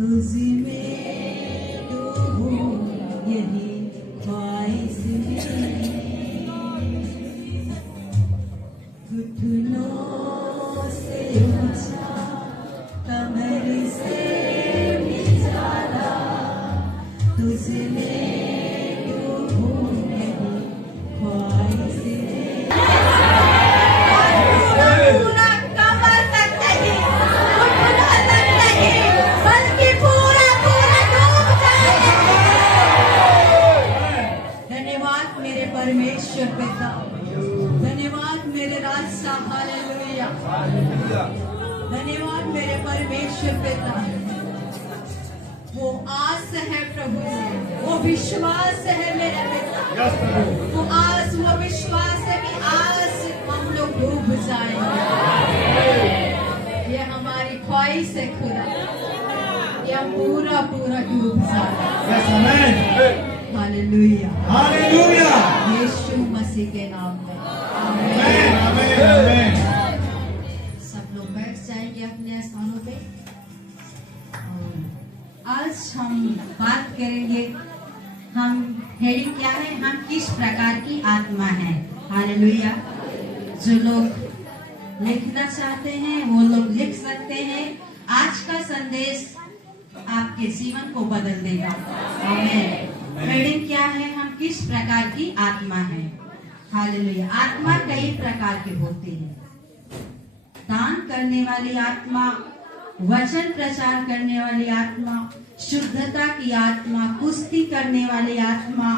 तुझमें डूबूं यही ख्वाहिश मेरी, घुटनों से ऊंचा कमर से भी ज्यादा तुझमें डूबूं यही ख्वाहिश मेरी। पूरा कमर तक नहीं, घुटनों तक नहीं, बल्कि पूरा पूरा डूब जाए। धन्यवाद मेरे परमेश्वर पिता, धन्यवाद मेरे राजा, हालेलुया। धन्यवाद मेरे परमेश्वर पिता। वो आस है प्रभु, वो विश्वास है मेरे पिता, वो आस, वो विश्वास है कि आज हम लोग डूब जाएंगे। ये हमारी ख्वाहिश है खुदा, ये हम पूरा पूरा डूब जाएंगे। Hallelujah, hallelujah. यीशु मसीह के नाम में आमीन, आमीन, आमीन। सब लोग बैठ जाएंगे अपने स्थानों पे। आज हम बात करेंगे, हम हेडिंग क्या है, हम किस प्रकार की आत्मा है। हालेलुया। जो लोग लिखना चाहते हैं वो लोग लिख सकते हैं। आज का संदेश आपके जीवन को बदल देगा। आमीन। हेडिंग क्या है, हम किस प्रकार की आत्मा है। हालेलुया। आत्मा कई प्रकार की होती है। दान करने वाली आत्मा, वचन प्रचार करने वाली आत्मा, शुद्धता की आत्मा, कुश्ती करने वाली आत्मा,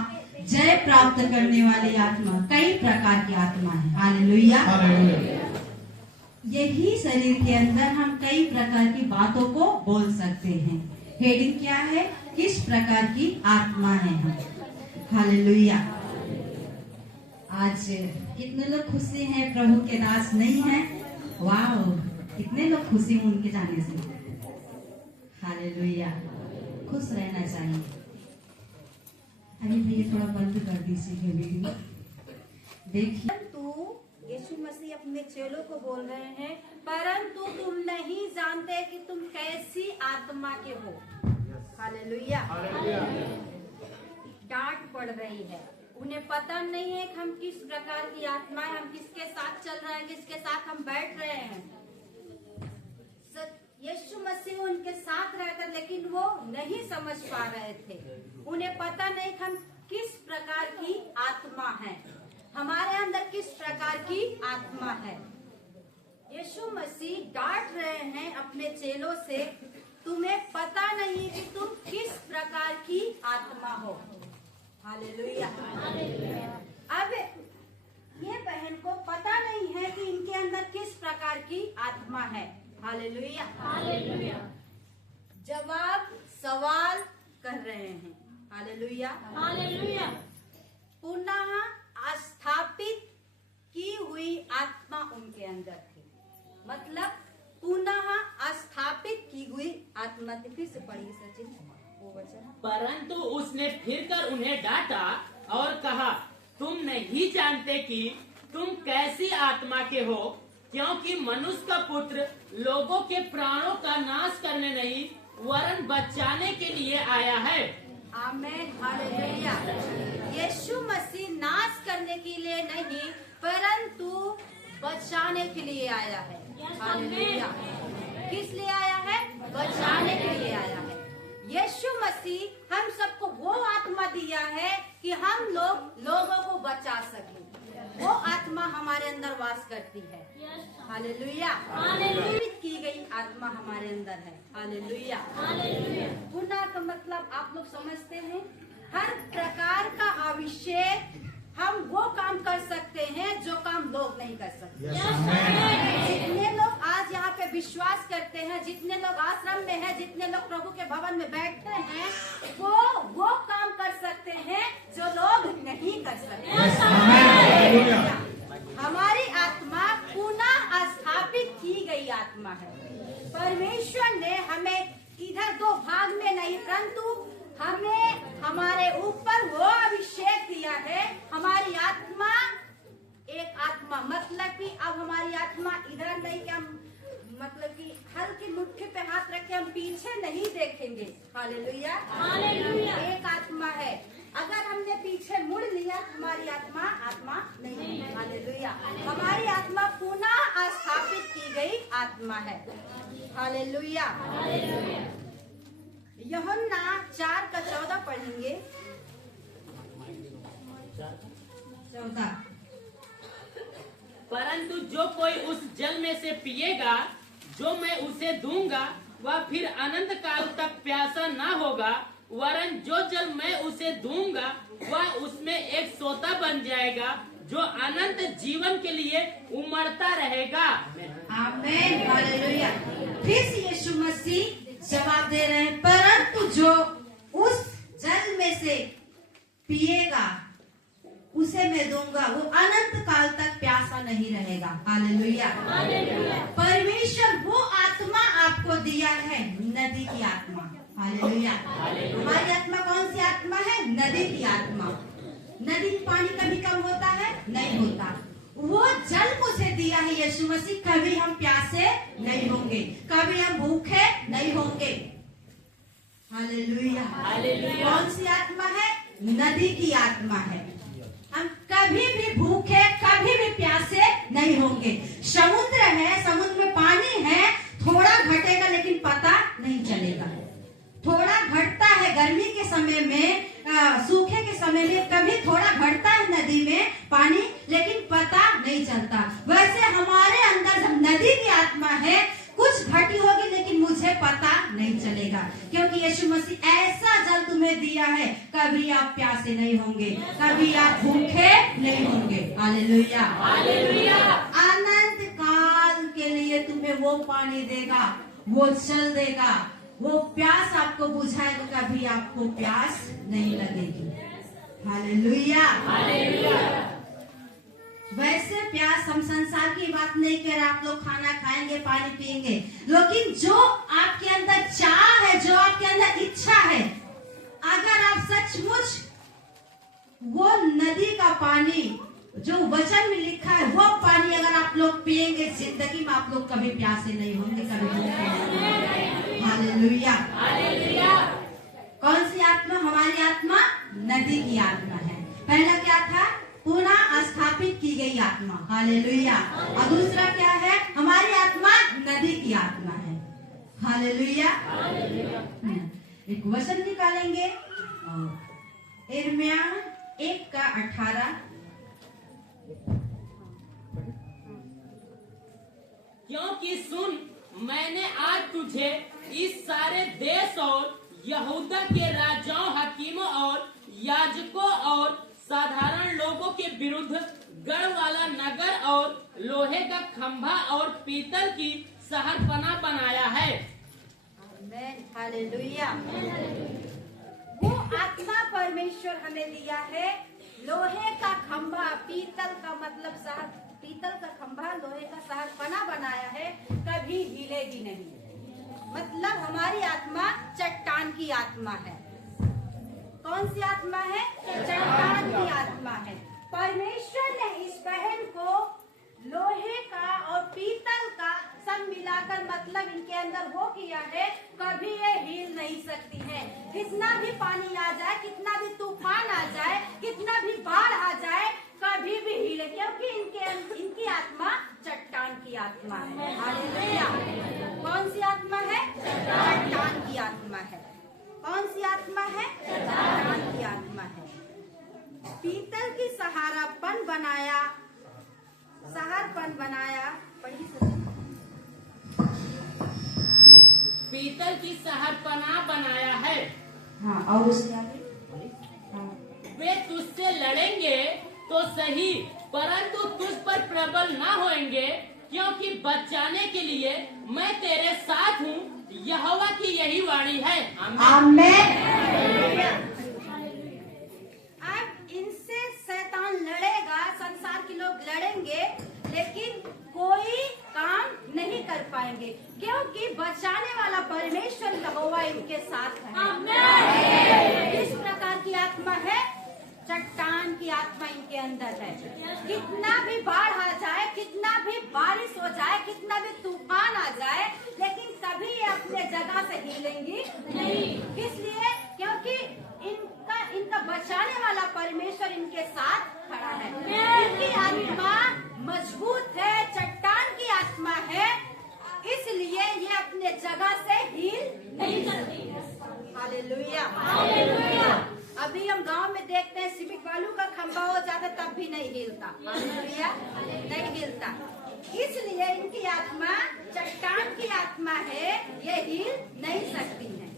जय प्राप्त करने वाली आत्मा, कई प्रकार की आत्मा है। हालेलुया। यही शरीर के अंदर हम कई प्रकार की बातों को बोल सकते हैं। हेडिंग क्या है, किस प्रकार की आत्मा है हम। हालेलुया। आज कितने लोग खुशी हैं प्रभु के दास नहीं है। वाह, कितने लोग खुशी हैं उनके जाने से। हालेलुया। खुश रहना चाहिए। अरे भैया थोड़ा बंद कर दीजिए वीडियो। देखिए, परंतु यीशु मसीह अपने चेलों को बोल रहे हैं, परंतु तुम नहीं जानते कि तुम कैसी आत्मा के हो। हालेलुया। डांट पड़ रही है, उन्हें पता नहीं है कि हम किस प्रकार की आत्मा है, हम किसके साथ चल रहे हैं, किसके साथ हम बैठ रहे हैं। यीशु मसीह उनके साथ रहता, लेकिन वो नहीं समझ पा रहे थे। उन्हें पता नहीं कि हम किस प्रकार की आत्मा है, हमारे अंदर किस प्रकार की आत्मा है। यीशु मसीह डांट रहे हैं अपने चेलों से, तुम्हें पता नहीं कि तुम किस प्रकार की आत्मा हो। हालेलुया। अब ये बहन को पता नहीं है कि इनके अंदर किस प्रकार की आत्मा है। हालेलुया। हालेलुया। जवाब सवाल कर रहे हैं। हालेलुया। हालेलुया। पुनः स्थापित की हुई आत्मा उनके अंदर थी, मतलब पुनः स्थापित की हुई आत्मा थी। फिर से पढ़िए सचिन वो वचन। परंतु उसने फिर कर उन्हें डांटा और कहा, तुम नहीं जानते कि तुम कैसी आत्मा के हो, क्योंकि मनुष्य का पुत्र लोगों के प्राणों का नाश करने नहीं वरन बचाने के लिए आया है। आमीन। हालेलुया। यीशु मसीह नाश करने के लिए नहीं परंतु बचाने के लिए आया है। हालेलुया। किस लिए आया है? बचाने के लिए आया है। यीशु मसीह हम सबको वो आत्मा दिया है कि हम लोगों को बचा सके। वो आत्मा हमारे अंदर वास करती है। हालेलुया। जीवित की गई आत्मा हमारे अंदर है। हालेलुया। पुनः का मतलब आप लोग समझते हैं, हर प्रकार का अभिषेक हम वो काम कर सकते हैं जो काम लोग नहीं कर सकते। जितने लोग आज यहाँ पे विश्वास करते हैं, जितने लोग आश्रम में हैं, जितने लोग प्रभु के भवन में बैठते हैं, वो काम कर सकते हैं जो लोग नहीं कर सकते। हमारी आत्मा पुनः स्थापित की गई आत्मा है। परमेश्वर ने हमें इधर दो भाग में नहीं परंतु हमें हमारे ऊपर वो अभिषेक दिया है। हमारी आत्मा एक आत्मा मतलब कि अब हमारी आत्मा इधर नहीं कि हम मतलब कि हल्की मुट्ठी पे हाथ रख के हम पीछे नहीं देखेंगे। हालेलुया। हालेलुया। एक आत्मा है, अगर हमने पीछे मुड़ लिया हमारी आत्मा नहीं है। हालेलुया। हमारी आत्मा पुनः स्थापित की गई आत्मा है। हालेलुया। यूहन्ना 4:14 पढ़ेंगे। 14। परंतु जो कोई उस जल में से पिएगा जो मैं उसे दूंगा, वह फिर अनंत काल तक प्यासा न होगा, वरन जो जल मैं उसे दूंगा वह उसमें एक सोता बन जाएगा जो अनंत जीवन के लिए उमड़ता रहेगा। आमीन। हालेलुया। फिर से यीशु मसीह जवाब दे रहे हैं, परंतु जो उस जल में से पिएगा उसे मैं दूंगा, वो अनंत काल तक प्यासा नहीं रहेगा। हालेलुया। परमेश्वर वो आत्मा आपको दिया है, नदी की आत्मा। हालेलुया। हमारी आत्मा कौन सी आत्मा है? नदी की आत्मा। नदी में पानी कभी कम होता है? नहीं होता। वो जल मुझे दिया है यीशु मसीह, कभी हम प्यासे नहीं होंगे, कभी हम भूखे नहीं होंगे। हालेलुया। कौन सी आत्मा है? नदी की आत्मा है। हम कभी भी भूखे, कभी भी प्यासे नहीं होंगे। समुद्र है, समुद्र में पानी है, थोड़ा घटेगा लेकिन पता नहीं चलेगा। थोड़ा घटता है गर्मी के समय में, सूखे के समय में कभी थोड़ा घटता है नदी में पानी, लेकिन पता नहीं चलता। वैसे हमारे अंदर जब नदी की आत्मा है, कुछ घटी होगी लेकिन मुझे पता नहीं चलेगा, क्योंकि यीशु मसीह ऐसा जल तुम्हें दिया है, कभी आप प्यासे नहीं होंगे, कभी आप भूखे नहीं होंगे। हालेलुया। अनंत काल के लिए तुम्हें वो पानी देगा, वो जल देगा, वो प्यास आपको बुझाएगा, कभी आपको प्यास नहीं लगेगी। हालेलुया। वैसे प्यास हम संसार की बात नहीं कर रहे, आप लोग खाना खाएंगे, पानी पिएंगे, लेकिन जो आपके अंदर चाह है, जो आपके अंदर इच्छा है, अगर आप सचमुच वो नदी का पानी जो वचन में लिखा है वो पानी अगर आप लोग पिएंगे, जिंदगी में आप लोग कभी प्यासे नहीं होंगे, कभी भूखे नहीं होंगे। हालेलुया। कौन सी आत्मा? हमारी आत्मा नदी की आत्मा है। पहला क्या था? पुनः स्थापित की गई आत्मा। हालेलुया। और दूसरा क्या है? हमारी आत्मा नदी की आत्मा है। हालेलुया। एक वचन निकालेंगे, यिर्मयाह 1:18। क्योंकि सुन, मैंने आज तुझे इस सारे देश और यहूदा के राजाओं, हकीमों और याजकों और साधारण लोगों के विरुद्ध गढ़ वाला नगर और लोहे का खंभा और पीतल की शहरपनाह बनाया है। आमीन। हालेलुया। वो आत्मा परमेश्वर हमें दिया है, लोहे का खंभा, पीतल का मतलब शहर, पीतल का खंभा, लोहे का शहरपनाह बनाया है, कभी हिलेगी नहीं। मतलब हमारी आत्मा चट्टान की आत्मा है। कौन सी आत्मा है? चट्टान की आत्मा है। परमेश्वर ने इस बहन को लोहे का और पीतल का सब मिलाकर, मतलब इनके अंदर वो किया है, कभी ये हिल नहीं सकती है। कितना भी पानी आ जाए, कितना भी तूफान आ जाए, कितना भी बाढ़ आ जाए, कभी भी हिले, क्योंकि इनकी आत्मा चट्टान की आत्मा है। हालेलुया। कौन सी आत्मा है? चट्टान की आत्मा है। कौन सी आत्मा है? चट्टान की आत्मा है। पीतल की सहारापन बनाया, पढ़ी पीतल की शहरपनाह बनाया है। हाँ, और उसके आगे? वे तुझसे लड़ेंगे तो सही, परंतु तुझ पर प्रबल ना होंगे, क्योंकि बचाने के लिए मैं तेरे साथ हूँ, यहोवा की यही वाणी है। आमीन। अब इनसे शैतान लड़ेगा, संसार के लोग लड़ेंगे, लेकिन कोई काम नहीं कर पाएंगे, क्योंकि बचाने वाला परमेश्वर यहोवा इनके साथ है। किस प्रकार की आत्मा है? चट्टान की आत्मा इनके अंदर है। कितना भी बाढ़ आ जाए, कितना भी बारिश हो जाए, कितना भी तूफान आ जाए, लेकिन कभी ये अपने जगह से हिलेंगी नहीं। इसलिए क्योंकि इनका बचाने वाला परमेश्वर इनके साथ खड़ा है। इनकी आत्मा मजबूत है, चट्टान की आत्मा है, इसलिए ये अपने जगह से हिल नहीं सकती। Hallelujah, hallelujah. अभी हम गांव में देखते हैं सीमेंट बालू का खंभा हो जाता तब भी नहीं हिलता। हालेलुया, नहीं हिलता। इसलिए इनकी आत्मा चट्टान की आत्मा है, ये हिल नहीं सकती है।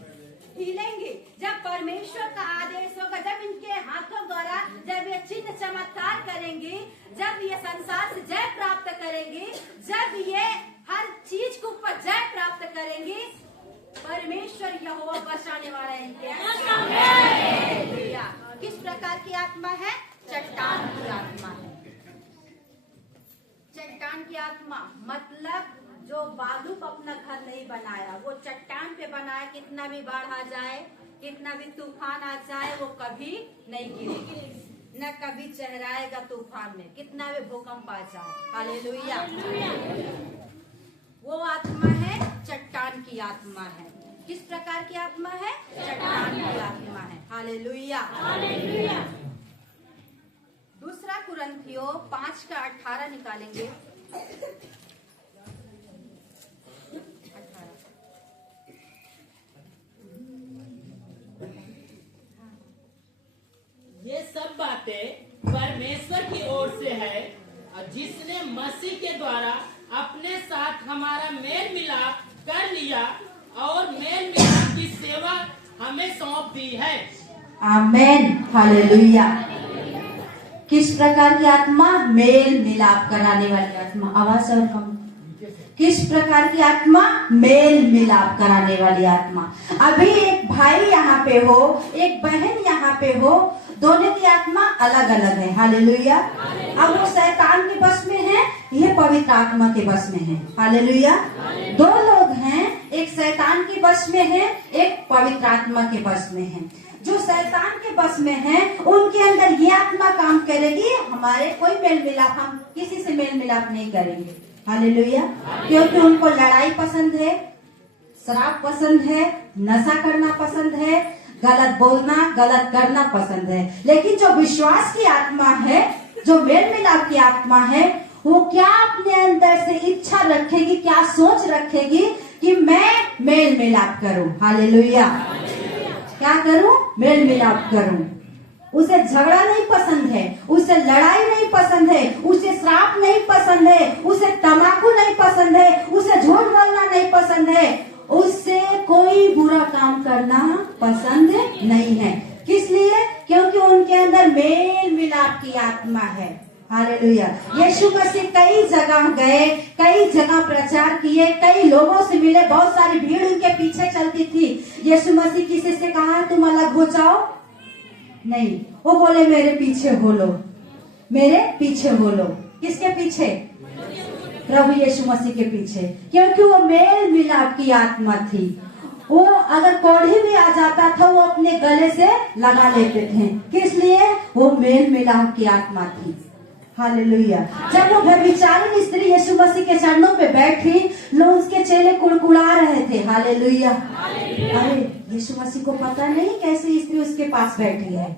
हिलेंगी जब परमेश्वर का आदेश होगा, जब इनके हाथों द्वारा जब ये चिन्ह चमत्कार करेंगी, जब ये संसार से जय प्राप्त करेंगी, जब ये हर चीज के ऊपर जय प्राप्त करेंगी, परमेश्वर यहोवा बचाने वाला है इनके। किस प्रकार की आत्मा है? चट्टान की आत्मा है। चट्टान की आत्मा मतलब जो बालू पर अपना घर नहीं बनाया, वो चट्टान पे बनाया। कितना भी बाढ़ आ जाए, कितना भी तूफान आ जाए, वो कभी नहीं गिरेगी, न कभी चहराएगा तूफान में, कितना भी भूकंप आ जाए। हालेलुया। वो आत्मा है, चट्टान की आत्मा है। किस प्रकार की आत्मा है? चट्टान की आत्मा है। Hallelujah, hallelujah. दूसरा कुरिन्थियों 5 का 18 निकालेंगे। 18। ये सब बातें परमेश्वर की ओर से है, और जिसने मसीह के द्वारा अपने साथ हमारा मेल मिलाप कर लिया और मेल मिलाप की सेवा हमें सौंप दी है। आमेन, हालेलुया। किस प्रकार की आत्मा? मेल मिलाप कराने वाली आत्मा। आवाज और कम। किस प्रकार की आत्मा? मेल मिलाप कराने वाली आत्मा। अभी एक भाई यहाँ पे हो, एक बहन यहाँ पे हो, दोनों की आत्मा अलग अलग है। हालेलुया। अब वो शैतान के बस में है, ये पवित्र आत्मा के बस में है। हालेलुया। दो लोग हैं, एक शैतान के बस में है, एक पवित्र आत्मा के बस में है। जो शैतान के बस में है, उनके अंदर ये आत्मा काम करेगी, हमारे कोई मेल मिलाप, हम किसी से मेल मिलाप नहीं करेंगे। हालेलुया। क्योंकि उनको लड़ाई पसंद है, शराब पसंद है, नशा करना पसंद है, गलत बोलना, गलत करना पसंद है। लेकिन जो विश्वास की आत्मा है, जो मेल मिलाप की आत्मा है, वो क्या अपने अंदर से इच्छा रखेगी, क्या सोच रखेगी कि मैं मेल मिलाप करूं। हालेलुया। क्या करूं? मेल मिलाप करूं। उसे झगड़ा नहीं पसंद है, उसे लड़ाई नहीं पसंद है, उसे श्राप नहीं पसंद है, उसे तम्बाकू नहीं पसंद है, उसे झूठ बोलना नहीं पसंद है, उससे कोई बुरा काम करना पसंद नहीं है। किस लिए? क्योंकि उनके अंदर मेल मिलाप की आत्मा है। हालेलुया। यीशु मसीह कई जगह गए, कई जगह प्रचार किए, कई लोगों से मिले, बहुत सारी भीड़ उनके पीछे चलती थी। यीशु मसीह किसी से कहा तुम अलग हो जाओ? नहीं, वो बोले मेरे पीछे हो लो, मेरे पीछे हो लो। किसके पीछे? प्रभु यीशु मसीह के पीछे। क्योंकि वो मेल मिलाप की आत्मा थी। वो अगर कोढ़ी भी आ जाता था, वो अपने गले से लगा लेते थे। किस लिए? वो मेल मिलाप की आत्मा थी। हालेलुया। जब वो व्यभिचारिणी स्त्री यीशु मसीह के चरणों पे बैठी, लोग उसके चेले कुड़कुड़ा रहे थे। हालेलुया। अरे यीशु मसीह को पता नहीं कैसी स्त्री उसके पास बैठी है।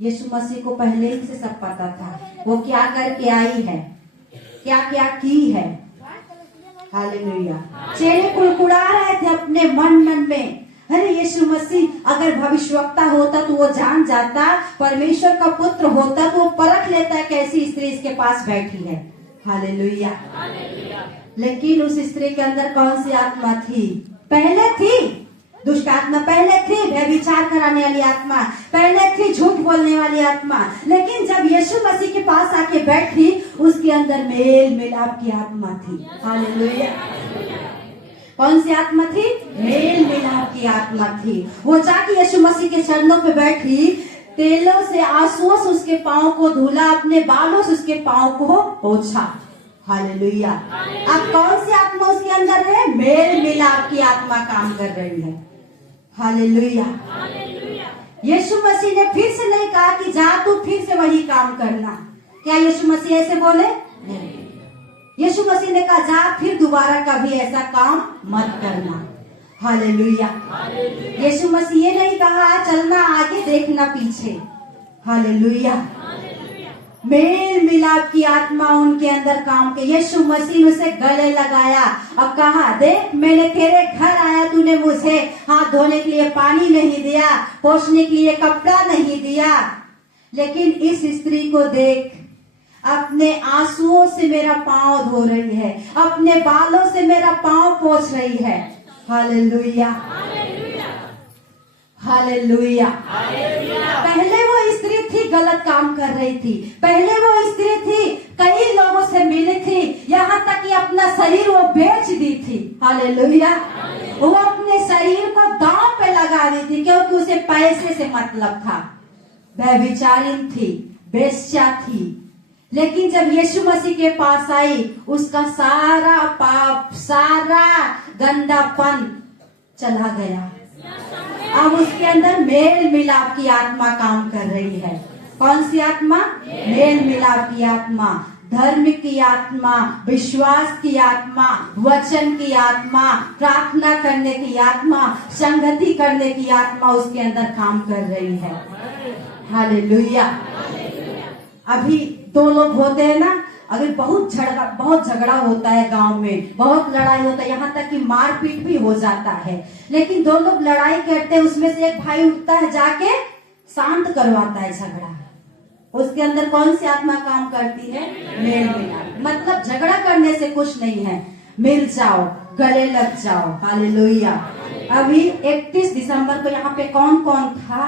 यीशु मसीह को पहले ही से सब पता था, वो क्या करके आई है, क्या क्या की है। हालेलुया। चेले कुड़कुड़ा रहे थे अपने मन में, अरे यीशु मसीह अगर भविष्यवक्ता होता तो वो जान जाता, परमेश्वर का पुत्र होता तो वो परख लेता कैसी स्त्री इसके पास बैठी है। हालेलुया। लेकिन उस स्त्री के अंदर कौन सी आत्मा थी? पहले थी दुष्ट आत्मा, पहले थी व्यभिचार कराने वाली आत्मा, पहले थी झूठ बोलने वाली आत्मा। लेकिन जब यीशु मसीह के पास आके बैठी, उसके अंदर मेल मिलाप की आत्मा थी। हालेलुया। कौन सी आत्मा थी? मेल मिलाप की आत्मा थी। वो जाके यीशु मसीह के चरणों पे बैठी, तेलों से आंसुओं से उसके पांव को धुला, अपने बालों से उसके पांव को पोंछा। हालेलुया। अब कौन सी आत्मा उसके अंदर है? मेल मिलाप की आत्मा काम कर रही है। हालेलुया। यीशु मसीह ने फिर से नहीं कहा कि जा तू फिर से वही काम करना। क्या यीशु मसीह ऐसे बोले? नहीं। यीशु मसीह ने कहा जा फिर दोबारा कभी ऐसा काम मत करना। हालेलुया। यीशु मसीह ये नहीं कहा चलना आगे देखना पीछे। हालेलुया। मेल मिलाप की आत्मा उनके अंदर काम के। यीशु मसीह ने उसे गले लगाया और कहा देख मैंने तेरे घर आया, तूने मुझे हाथ धोने के लिए पानी नहीं दिया, पोंछने के लिए कपड़ा नहीं दिया, लेकिन इस स्त्री को देख अपने आंसुओं से मेरा पांव धो रही है, अपने बालों से मेरा पांव पोंछ रही है। हालेलुया। हालेलुया। पहले वो स्त्री थी गलत काम कर रही थी, पहले वो स्त्री थी कई लोगों से मिली थी, यहाँ तक कि अपना शरीर वो बेच दी थी। हालेलुया। वो अपने शरीर को दांव पे लगा दी थी क्योंकि उसे पैसे से मतलब था। व्यभिचारिणी थी, बेश्या थी, लेकिन जब यीशु मसीह के पास आई उसका सारा पाप, सारा गंदापन चला गया। अब उसके अंदर मेल मिलाप की आत्मा काम कर रही है। कौन सी आत्मा? मेल मिलाप की आत्मा, धर्म की आत्मा, विश्वास की आत्मा, वचन की आत्मा, प्रार्थना करने की आत्मा, संगति करने की आत्मा उसके अंदर काम कर रही है। हालेलुया। अभी दो लोग होते हैं ना, अगर बहुत झगड़ा होता है गांव में, बहुत लड़ाई होता है, यहाँ तक कि मारपीट भी हो जाता है, लेकिन दो लोग लड़ाई करते हैं, उसमें से एक भाई उठता है जाके शांत करवाता है झगड़ा। उसके अंदर कौन सी आत्मा काम करती है? मेल मिलाप। मतलब झगड़ा करने से कुछ नहीं है, मिल जाओ, गले लग जाओ। हालेलुया। अभी 31 दिसंबर को यहाँ पे कौन कौन था?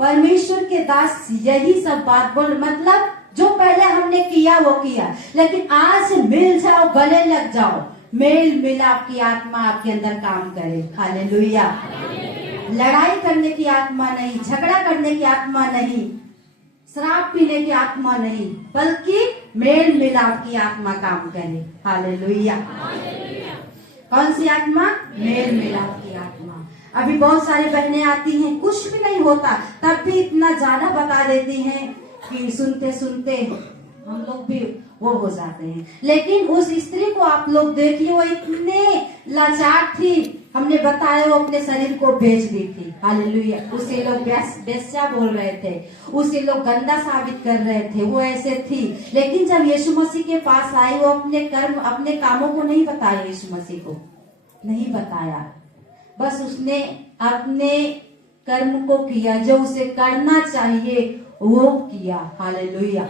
परमेश्वर के दास यही सब बात बोल, मतलब जो पहले हमने किया वो किया, लेकिन आज मिल जाओ, गले लग जाओ, मेल मिलाप की आत्मा आपके अंदर काम करे। हालेलुया। लड़ाई करने की आत्मा नहीं, झगड़ा करने की आत्मा नहीं, शराब पीने की आत्मा नहीं, बल्कि मेल मिलाप की आत्मा काम करे। हालेलुया। कौन सी आत्मा? मेल मिलाप की आत्मा। अभी बहुत सारी बहनें आती हैं, कुछ भी नहीं होता, तब भी इतना ज्यादा बता देती हैं कि सुनते सुनते हम लोग भी वो हो जाते हैं। लेकिन उस स्त्री को आप लोग देखिए, वो इतने लाचार थी, हमने बताया वो अपने शरीर को बेच दी थी। हालेलुया। उसे लोग बेश्या बोल रहे थे, उसे लोग गंदा साबित कर रहे थे, वो ऐसे थी। लेकिन जब यीशु मसीह के पास आई, वो अपने कर्म, अपने कामों को नहीं बताया, यीशु मसीह को नहीं बताया, बस उसने अपने कर्म को किया, जो उसे करना चाहिए वो किया। हालेलुया।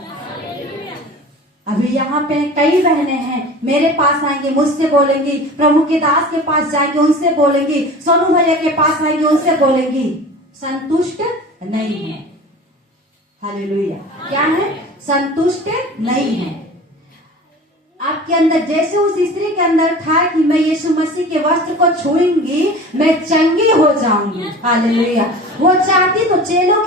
अभी यहाँ पे कई बहनें हैं, मेरे पास आएंगे, मुझसे बोलेंगी, प्रभु के दास के पास जाएंगे, उनसे बोलेंगी, सोनू भैया के पास आएंगे, उनसे बोलेंगी, संतुष्ट नहीं है। हालेलुया। क्या है? संतुष्ट नहीं है। आपके अंदर जैसे उस स्त्री के अंदर था कि मैं यीशु मसीह के वस्त्र को छूऊंगी, मैं चंगी हो जाऊंगी। हालेलुया। वो चाहती तो चेलों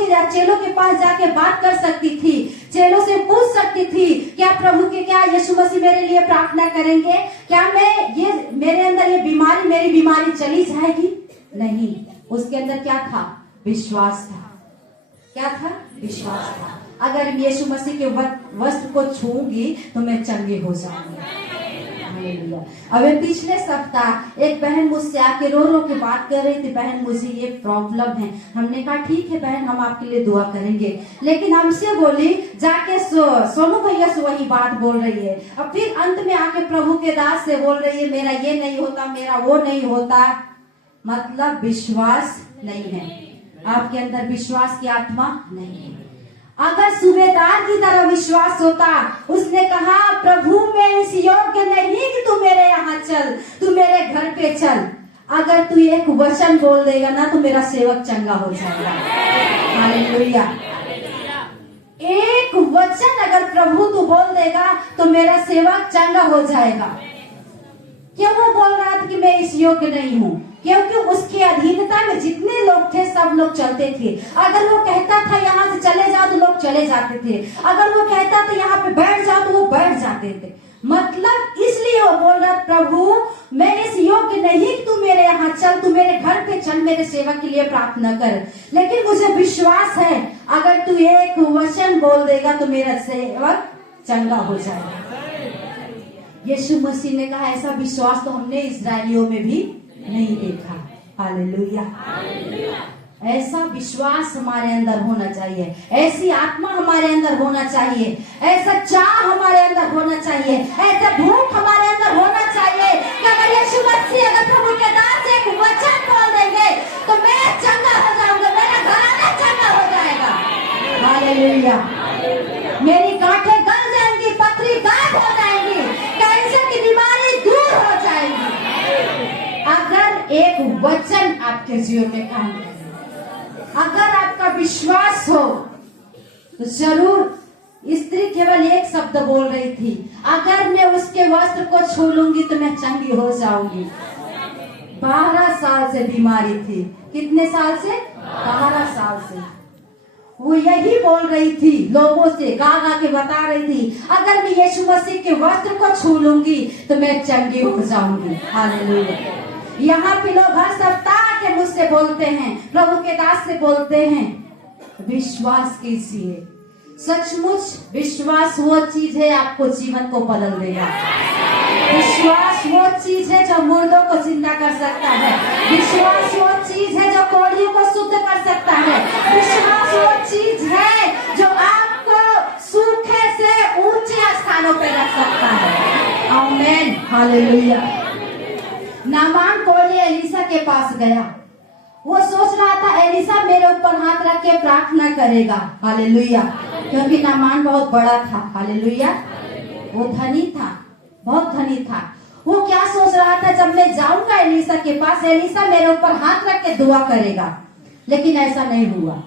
के पास जाके बात कर सकती थी, चेलों से पूछ सकती थी, क्या प्रभु के, क्या यीशु मसीह मेरे लिए प्रार्थना करेंगे, क्या मेरे अंदर ये बीमारी, मेरी बीमारी चली जाएगी? नहीं, उसके अंदर क्या था? विश्वास था। क्या था? विश्वास था। अगर यीशु मसीह के वस्त्र को छूऊंगी तो मैं चंगी हो जाऊंगी। हालेलुया। अभी पिछले सप्ताह एक बहन मुझसे आके रो रो के बात कर रही थी, बहन मुझे ये प्रॉब्लम है। हमने कहा ठीक है बहन, हम आपके लिए दुआ करेंगे, लेकिन हमसे बोली जाके सोनू भैया से वही बात बोल रही है, और फिर अंत में आके प्रभु के दास से बोल रही है, मेरा ये नहीं होता, मेरा वो नहीं होता। मतलब विश्वास नहीं है, आपके अंदर विश्वास की आत्मा नहीं है। अगर सूबेदार की तरह विश्वास होता, उसने कहा प्रभु मैं इस योग्य नहीं कि तू मेरे यहाँ चल, तू मेरे घर पे चल, अगर तू एक वचन बोल देगा ना तो मेरा सेवक चंगा हो जाएगा। हालेलुया। एक वचन अगर प्रभु तू बोल देगा तो मेरा सेवक चंगा हो जाएगा। क्यों वो बोल रहा था कि मैं इस योग्य नहीं हूँ? क्योंकि उसकी अधीनता में जितने लोग थे सब लोग चलते थे। अगर वो कहता था यहाँ से चले जाओ तो लोग चले जाते थे, अगर वो कहता था यहाँ पे बैठ जाओ तो वो बैठ जाते थे। मतलब इसलिए इसीलिए वो बोल रहा, प्रभु मैं इस योग्य नहीं कि तू मेरे यहाँ चल, तू मेरे घर पे चल, मेरे सेवा के लिए प्रार्थना कर, लेकिन मुझे विश्वास है अगर तू एक वचन बोल देगा तो मेरा सेवक चंगा हो जाएगा। यीशु मसीह ने कहा ऐसा विश्वास तो हमने इस्राएलियों में भी नहीं देखा। हालेलुया। ऐसा विश्वास हमारे अंदर होना चाहिए, ऐसी आत्मा हमारे अंदर होना चाहिए, ऐसा चाह हमारे अंदर होना चाहिए, ऐसा भूख हमारे अंदर होना चाहिए कि अगर यीशु मसीह, अगर प्रभु के दास एक वचन बोल देंगे तो मैं चंगा हो जाऊंगा, मेरा घराना चंगा हो जाएगा। हालेलुया। मेरी गांठें गल जाएंगी, पथरी गायब हो जाएंगी, कैंसर की बीमारी दूर हो जाएगी। अगर एक वचन आपके जीवन में काम करे, अगर आपका विश्वास हो, तो जरूर स्त्री केवल एक शब्द बोल रही थी, अगर मैं उसके वस्त्र को छू लूंगी तो मैं चंगी हो जाऊंगी। 12 साल से बीमारी थी। कितने साल से? 12 साल से। वो यही बोल रही थी, लोगों से गा गा के बता रही थी, अगर मैं यीशु मसीह के वस्त्र को छू लूंगी तो मैं चंगी हो जाऊंगी। हालेलुया। यहाँ पे लोग हर सप्ताह के मुझसे बोलते हैं, प्रभु के दास से बोलते हैं, विश्वास कीजिए। सचमुच विश्वास वो चीज है आपको जीवन को बदल देगा। विश्वास वो चीज है जो मुर्दों को जिंदा कर सकता है। विश्वास वो चीज है जो कोढ़ियों को शुद्ध कर सकता है। विश्वास वो चीज है जो आपको सूखे से ऊंचे स्थानों पर रख सकता है। आमीन। हालेलुया। नामान कोढ़ी एलिसा के पास गया। वो सोच रहा था एलिसा मेरे ऊपर हाथ रख के प्रार्थना करेगा। हालेलुया। क्योंकि नामान बहुत बड़ा था। हालेलुया। वो धनी था, बहुत धनी था। वो क्या सोच रहा था, जब मैं जाऊंगा एलिसा के पास, एलिसा मेरे ऊपर हाथ रख के दुआ करेगा। लेकिन ऐसा नहीं हुआ।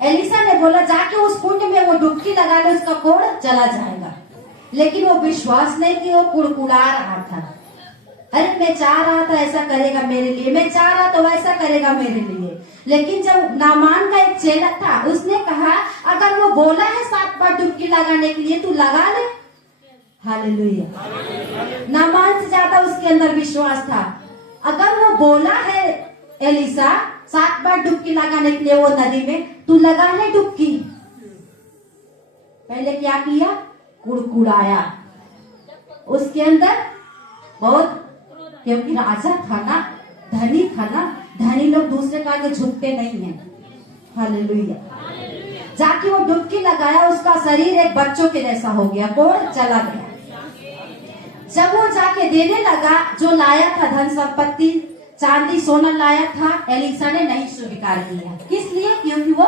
एलिसा ने बोला जाके उस कुंड में वो डुबकी लगा ले, उसका कोढ़ चला जाएगा। लेकिन वो विश्वास नहीं कि वो कुड़कुड़ा रहा था। अरे मैं चाह रहा था ऐसा करेगा मेरे लिए, मैं चाह रहा तो वैसा करेगा मेरे लिए। लेकिन जब नामान का एक चेला था, उसने कहा अगर वो बोला है 7 बार डुबकी लगाने के लिए, तू लगा ले। हालेलुया। नामान से ज्यादा उसके अंदर विश्वास था। अगर वो बोला है एलिसा 7 बार डुबकी लगाने के लिए वो नदी में, तू लगा ले डुबकी। पहले क्या किया? कुड़कुड़ाया। उसके अंदर बहुत, क्योंकि राजा था ना, धनी था ना, धनी लोग दूसरे के आगे झुकते नहीं हैं। हालेलुया। जाके वो डुबकी लगाया, उसका शरीर एक बच्चों के जैसा हो गया, कोढ़ चला गया। जब वो जाके देने लगा, जो लाया था धन संपत्ति, चांदी सोना लाया था, एलिसा ने नहीं स्वीकार किया। किस लिए? क्योंकि वो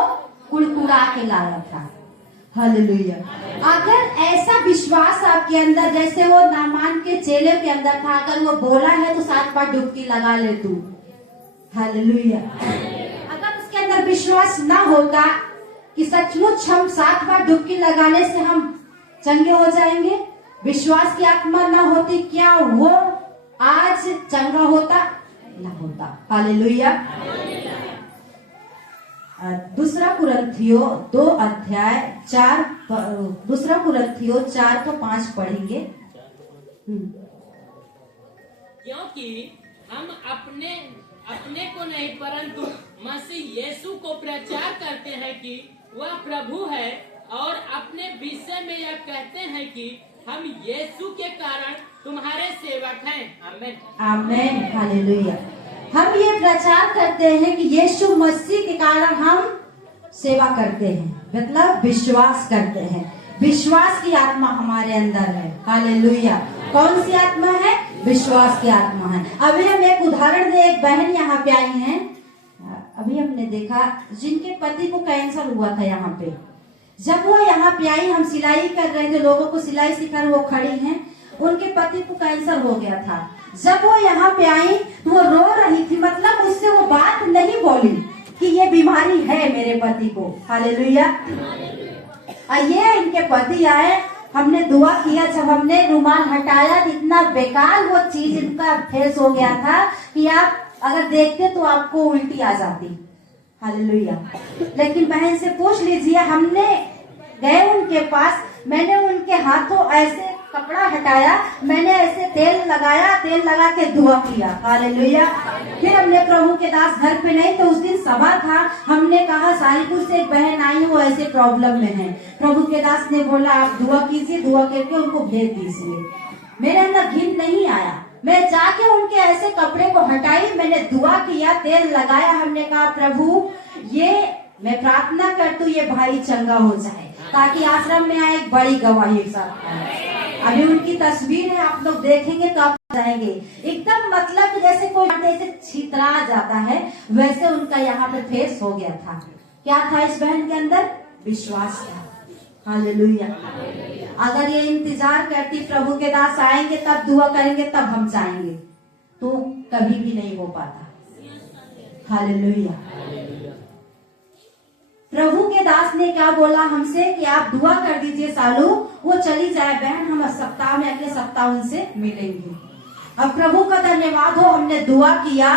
कुड़कुड़ा के लाया था। हालेलुया। अगर ऐसा विश्वास आपके अंदर, जैसे वो नामान के चेले के अंदर था, अगर वो बोला है तो 7 बार डुबकी लगा ले तू। हालेलुया। अगर उसके अंदर विश्वास ना होता कि सचमुच हम 7 बार डुबकी लगाने से हम चंगे हो जाएंगे, विश्वास की आत्मा ना होती, क्या वो आज चंगा होता? ना होता। हालेलुया। दूसरा कुरिन्थियों 2 अध्याय 4, दूसरा कुरिन्थियों 4:5 पढ़ेंगे। क्योंकि हम अपने को नहीं परंतु मसीह यीशु को प्रचार करते हैं कि वह प्रभु है, और अपने विषय में यह कहते हैं कि हम यीशु के कारण तुम्हारे सेवक हैं। आमीन। आमीन। हालेलुया। हम ये प्रचार करते हैं कि यीशु मसीह के कारण हम सेवा करते हैं, मतलब विश्वास करते हैं। विश्वास की आत्मा हमारे अंदर है। हालेलुया। कौन सी आत्मा है? विश्वास की आत्मा है। अभी हम एक उदाहरण दे, एक बहन यहाँ पे आई हैं, अभी हमने देखा जिनके पति को कैंसर हुआ था यहाँ पे। जब वो यहाँ पे आई, हम सिलाई कर रहे थे, लोगों को सिलाई सिखा, वो खड़ी हैं, उनके पति को कैंसर हो गया था। जब वो यहाँ पे आई तो वो रो रही थी, मतलब उससे वो बात नहीं बोली कि ये बीमारी है मेरे पति को। हालेलुया। ये इनके पति आए, हमने दुआ किया, जब हमने रुमाल हटाया इतना बेकार वो चीज इनका फेस हो गया था कि आप अगर देखते तो आपको उल्टी आ जाती। हालेलुया। लेकिन बहन से पूछ लीजिए, हमने गए उनके पास, मैंने उनके हाथों ऐसे कपड़ा हटाया, मैंने ऐसे तेल लगाया, तेल लगा के दुआ किया। हालेलुया। फिर हमने प्रभु के दास घर पे नहीं, तो उस दिन सभा था, हमने कहा सारीपुर से एक बहन आई है, वो ऐसे प्रॉब्लम में है। प्रभु के दास ने बोला आप दुआ कीजिए, दुआ करके उनको भेज दीजिए। मेरे अंदर घिन नहीं आया, मैं जाके उनके ऐसे कपड़े को हटाई, मैंने दुआ किया, तेल लगाया, हमने कहा प्रभु ये मैं प्रार्थना करती हूँ ये भाई चंगा हो जाए, ताकि आश्रम में आए एक बड़ी गवाही के साथ आए। अभी उनकी तस्वीर है, आप लोग देखेंगे तो आप जाएंगे, एकदम मतलब जैसे कोई जैसे छितरा जाता है वैसे उनका यहाँ पे फेस हो गया था। क्या था इस बहन के अंदर? विश्वास था। हालेलुया। अगर ये इंतजार करती प्रभु के दास आएंगे तब दुआ करेंगे तब हम जाएंगे, तो कभी भी नहीं हो पाता। हालेलुया। प्रभु के दास ने क्या बोला हमसे कि आप दुआ कर दीजिए सालू, वो चली जाए बहन, हम सप्ताह में अगले सप्ताह उनसे मिलेंगे। अब प्रभु का धन्यवाद हो, हमने दुआ किया,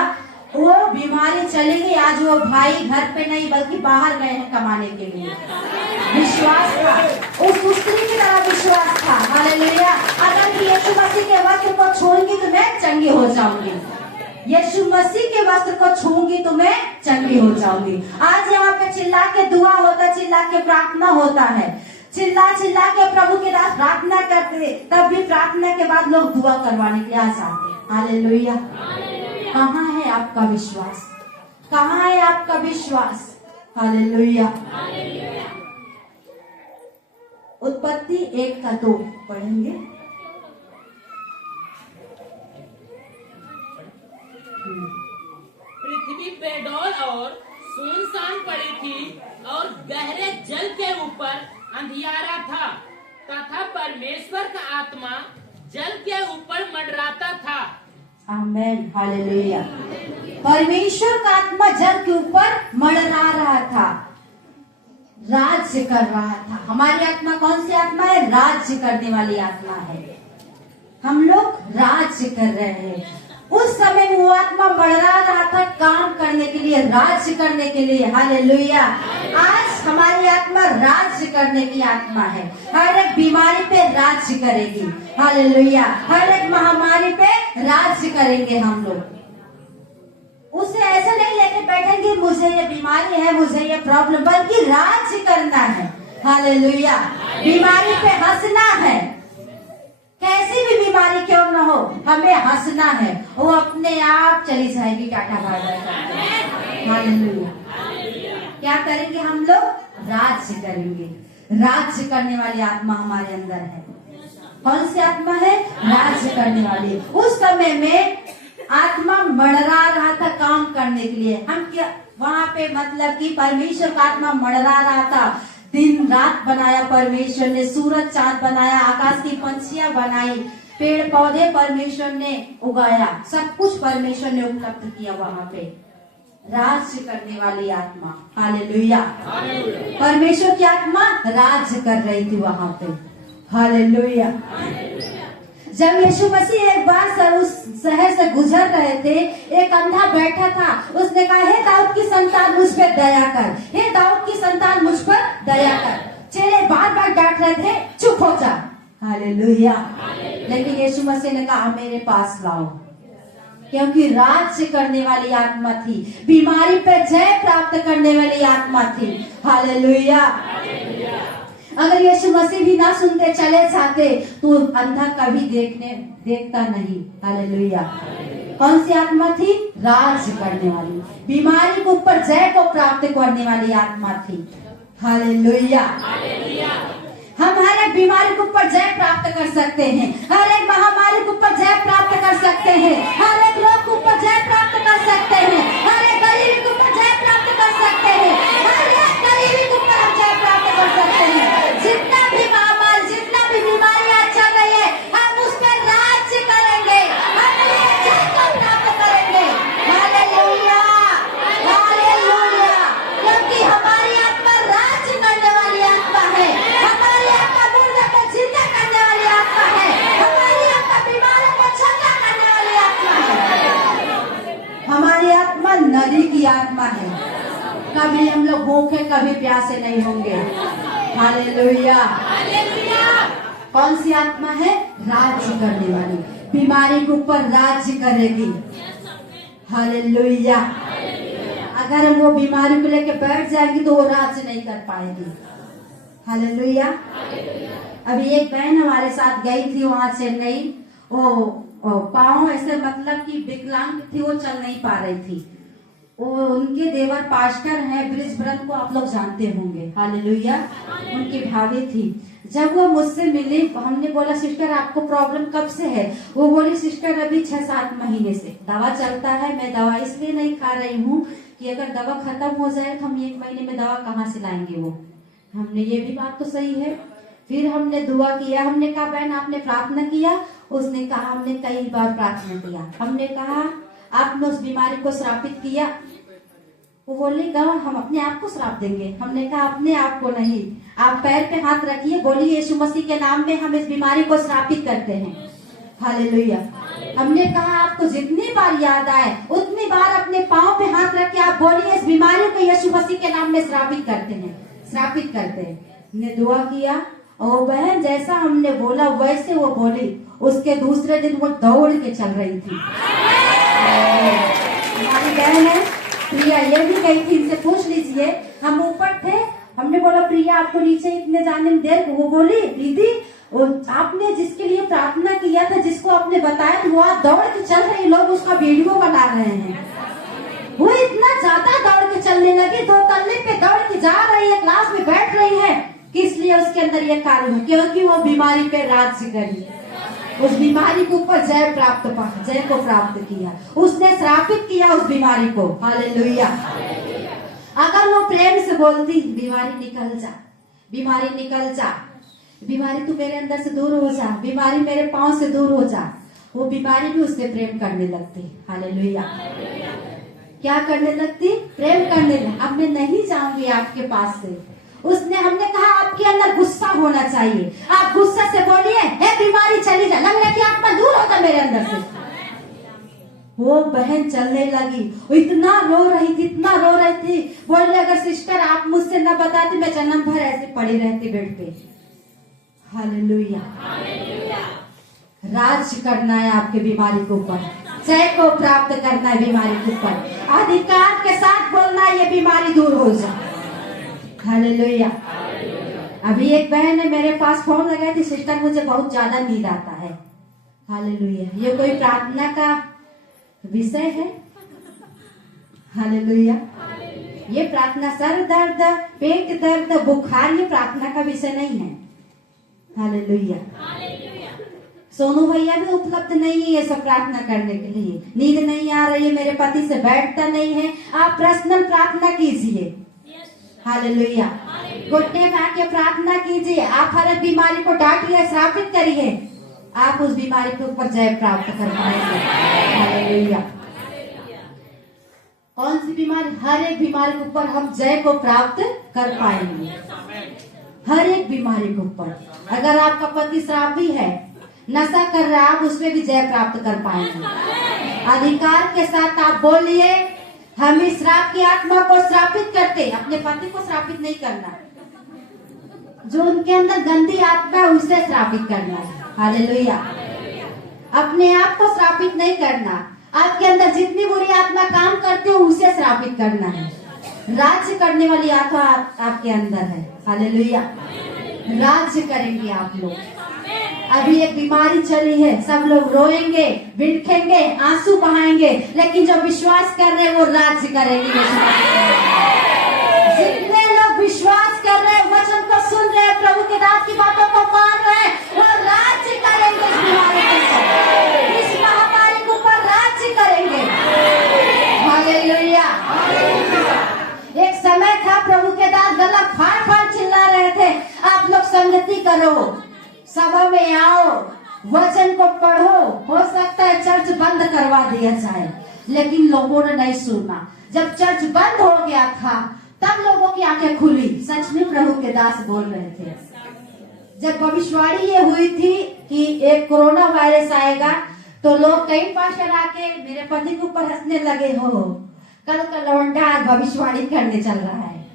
वो बीमारी चली गई। आज वो भाई घर पे नहीं बल्कि बाहर गए हैं कमाने के लिए। विश्वास था, उस स्त्री की तरह विश्वास था। हालेलुया। अगर यीशु मसीह के वस्त्र को छूंगी तो मैं चंगी हो जाऊंगी, यीशु मसीह के वस्त्र को छूंगी तो मैं चंगी हो जाऊंगी। आज यहाँ पे चिल्ला के दुआ होता, चिल्ला के प्रार्थना होता है, चिल्ला चिल्ला के प्रभु के दास प्रार्थना करते, तब भी प्रार्थना के बाद लोग दुआ करवाने के लिए आ जाते। हालेलुया। कहाँ है आपका विश्वास? कहाँ है आपका विश्वास? हालेलुया। उत्पत्ति 1:2 पढ़ेंगे। पृथ्वी बेडौल और सुनसान पड़ी थी और गहरे जल के ऊपर अंधियारा था तथा परमेश्वर का आत्मा जल के ऊपर मंडराता था। आमेन। हालेलुया। परमेश्वर का आत्मा जल के ऊपर मंडरा रहा था, राज्य कर रहा था। हमारी आत्मा कौन सी आत्मा है? राज्य करने वाली आत्मा है। हम लोग राज्य कर रहे हैं। उस समय वो आत्मा मंडरा रहा था काम करने के लिए, राज्य करने के लिए। हालेलुया। आज हमारी आत्मा राज्य करने की आत्मा है। हर एक बीमारी पे राज्य करेगी। हालेलुया। हर एक महामारी पे राज्य करेंगे हम लोग। उसे ऐसे नहीं लेके बैठेंगे मुझे ये बीमारी है, मुझे ये प्रॉब्लम, बल्कि राज्य करना है। हालेलुया। बीमारी पे हंसना है, कैसी भी बीमारी क्यों न हो, हमें हंसना है, वो अपने आप चली जाएगी टाटा बाय बाय। हालेलुया। क्या करेंगे हम लोग? राज्य करेंगे। राज्य करने वाली आत्मा हमारे अंदर है। कौन सी आत्मा है? राज्य करने वाली। उस समय में आत्मा मंडरा रहा था काम करने के लिए। हम क्या वहाँ पे मतलब कि परमेश्वर का आत्मा मंडरा रहा था। दिन रात बनाया परमेश्वर ने, सूरज चांद बनाया, आकाश की पंछियां बनाई, पेड़ पौधे परमेश्वर ने उगाया, सब कुछ परमेश्वर ने उपलब्ध किया वहाँ पे। राज्य करने वाली आत्मा। हालेलुया। परमेश्वर की आत्मा राज्य कर रही थी वहाँ पे। हालेलुया। जब यीशु मसीह एक बार उस शहर से गुजर रहे थे, एक अंधा बैठा था, उसने कहा हे दाऊद की संतान मुझ पर दया कर, हे दाऊद की संतान मुझ पर दया कर। चेले बार बार डांट रहे थे चुप हो जा। हालेलुया। लेकिन यीशु मसीह ने कहा मेरे पास लाओ, क्योंकि राज्य करने वाली आत्मा थी, बीमारी पे जय प्राप्त करने वाली आत्मा थी। हालेलुया। अगर यीशु मसीह भी ना सुनते चले जाते तो अंधा कभी देखता नहीं। हालेलुया। कौन सी आत्मा थी? राज्य करने वाली, बीमारी के ऊपर जय को प्राप्त करने वाली आत्मा थी। हालेलुया। हम हर एक बीमारी के ऊपर जय प्राप्त कर सकते हैं, हर एक महामारी के ऊपर जय प्राप्त कर सकते हैं, हर एक रोग के ऊपर जय प्राप्त कर सकते हैं, हर एक गरीबी के ऊपर जय प्राप्त कर सकते हैं, हर एक गरीबी के ऊपर हम जय प्राप्त कर सकते हैं। जितना भी महामारी, जितना भी बीमारियां चल रही है, हम उस पर राज्य करेंगे, हम जय को प्राप्त करेंगे। हालेलुया। हालेलुया। क्योंकि हमारी आत्मा राज्य करने वाली आत्मा है, हमारी आत्मा मुर्दे को जिंदा करने वाली आत्मा है, हमारी आत्मा बीमारों को चंगा करने वाली आत्मा है। हमारी आत्मा नदी की आत्मा है। कभी हम लोग भूखे कभी प्यासे नहीं होंगे। हालेलुया। कौन सी आत्मा है? राज्य करने वाली, बीमारी के ऊपर राज्य करेगी। हालेलुया। अगर हम वो बीमारी को लेके बैठ जाएंगी तो वो राज्य नहीं कर पाएगी। हालेलुया। अभी एक बहन हमारे साथ गई थी वहां चेन्नई, वो पाँव ऐसे मतलब कि विकलांग थी, वो चल नहीं पा रही थी। वो उनके देवर पास्टर हैं ब्रिजब्रन को आप लोग जानते होंगे। हालेलुया। उनकी भाभी थी। जब वो मुझसे मिली, हमने बोला सिस्टर आपको प्रॉब्लम कब से है? वो बोली सिस्टर अभी 6-7 महीने से दवा चलता है। मैं दवा इसलिए नहीं खा रही हूँ कि अगर दवा खत्म हो जाए तो हम 1 महीने में दवा कहाँ से लाएंगे। वो हमने ये भी बात तो सही है। फिर हमने दुआ किया। हमने कहा बहन आपने प्रार्थना किया? उसने कहा हमने कई बार प्रार्थना किया। हमने कहा आपने उस बीमारी को श्रापित किया? वो बोलेगा हम अपने आप को श्राप देंगे। हमने कहा अपने आप को नहीं, आप पैर पे हाथ रखिए, बोलिए यीशु मसीह के नाम में हम इस बीमारी को श्रापित करते हैं। हालेलुया। हमने कहा आपको जितनी बार याद आए उतनी बार अपने पाँव पे हाथ रख के आप बोलिए इस बीमारी को यीशु मसीह के नाम में श्रापित करते हैं, श्रापित करते हैं। हमने दुआ किया और बहन जैसा हमने बोला वैसे वो बोली। उसके दूसरे दिन वो दौड़ के चल रही थी। हमारी बहन है प्रिया, ये भी गई थी, इनसे पूछ लीजिए। हम ऊपर थे, हमने बोला प्रिया आपको नीचे इतने जाने में देर। वो बोली दीदी आपने जिसके लिए प्रार्थना किया था, जिसको आपने बताया था, वो आप दौड़ के चल रहे, लोग उसका वीडियो बना रहे हैं। वो इतना ज्यादा दौड़ के चलने लगी, 2 तल्ले पे दौड़ के जा रही है, क्लास में बैठ रही है। किस लिए उसके अंदर ये कार्य हो? क्योंकि वो बीमारी पे राज्य करी, उस बीमारी के ऊपर जय को प्राप्त किया, उसने श्रापित किया उस बीमारी को। हालेलुया। अगर वो प्रेम से बोलती बीमारी निकल जा, बीमारी निकल जा, बीमारी तू मेरे अंदर से दूर हो जा, बीमारी मेरे पांव से दूर हो जा, वो बीमारी भी उससे प्रेम करने लगती। हालेलुया। क्या करने लगती? प्रेम करने लगती। अब मैं नहीं जाऊंगी आपके पास से। उसने हमने कहा आपके अंदर गुस्सा होना चाहिए, आप गुस्से से बोलिए हे बीमारी चली जा, लग रहा है कि आत्मा दूर होता मेरे अंदर से। वो बहन चलने लगी, वो इतना रो रही थी, इतना रो रही थी। बोले अगर सिस्टर आप मुझसे न बताती मैं जन्म भर ऐसे पड़ी रहती बेड पे। हालेलुया। राज करना है आपके बीमारी के ऊपर, जय को प्राप्त करना है बीमारी के ऊपर, अधिकार के साथ बोलना है ये बीमारी दूर हो जाए। हालेलुया। अभी एक बहन ने मेरे पास फोन लगाई थी, सिस्टर मुझे बहुत ज्यादा नींद आता है। हालेलुया। ये कोई प्रार्थना का विषय है? हालेलुया। ये प्रार्थना सर दर्द, पेट दर्द, बुखार ये प्रार्थना का विषय नहीं है। हालेलुया। सोनू भैया भी उपलब्ध नहीं है ये सब प्रार्थना करने के लिए। नींद नहीं आ रही है, मेरे पति से बैठता नहीं है, आप पर्सनल प्रार्थना कीजिए। हालेलुया। घुटने में आके प्रार्थना कीजिए, आप हर एक बीमारी को डांटिए, श्रापित करिए, आप उस बीमारी के ऊपर जय प्राप्त कर पाएंगे। हालेलुया। कौन सी बीमारी? हर एक बीमारी के ऊपर हम जय को प्राप्त कर पाएंगे, हर एक बीमारी के ऊपर। अगर आपका पति श्रापी है, नशा कर रहा है, आप उसमें भी जय प्राप्त कर पाएंगे। अधिकार के साथ आप बोलिए हम इस श्राप की आत्मा को श्रापित करते, अपने पति को श्रापित नहीं करना, जो उनके अंदर गंदी आत्मा है उसे श्रापित करना है। हालेलुया। अपने आप को श्रापित नहीं करना, आपके अंदर जितनी बुरी आत्मा काम करती हो उसे श्रापित करना है। राज्य करने वाली आत्मा आपके अंदर है। हालेलुया। राज्य करेंगे आप लोग। अभी एक बीमारी चली है, सब लोग रोएंगे, बिलखेंगे, आंसू बहाएंगे, लेकिन जो विश्वास कर रहे हैं वो राज्य करेंगे। जितने लोग विश्वास कर रहे हैं, वचन को सुन रहे हैं, प्रभु के दास की बातों को मान रहे हैं, वो राज्य करेंगे। इस बीमारी के ऊपर, इस महामारी के ऊपर राज्य करेंगे। हालेलुया। एक समय था प्रभु के दास गला फाड़ फाड़ चिल्ला रहे थे, आप लोग संगति करो, सभा में आओ, वचन को पढ़ो, हो सकता है चर्च बंद करवा दिया जाए, लेकिन लोगों ने नहीं सुना। जब चर्च बंद हो गया था तब लोगों की आंखें खुली। सच में प्रभु के दास बोल रहे थे। जब भविष्यवाणी ये हुई थी कि एक कोरोना वायरस आएगा, तो लोग कई पास्टर आके मेरे पति के ऊपर हंसने लगे, हो कल का लौंडा आज भविष्यवाणी करने चल रहा है।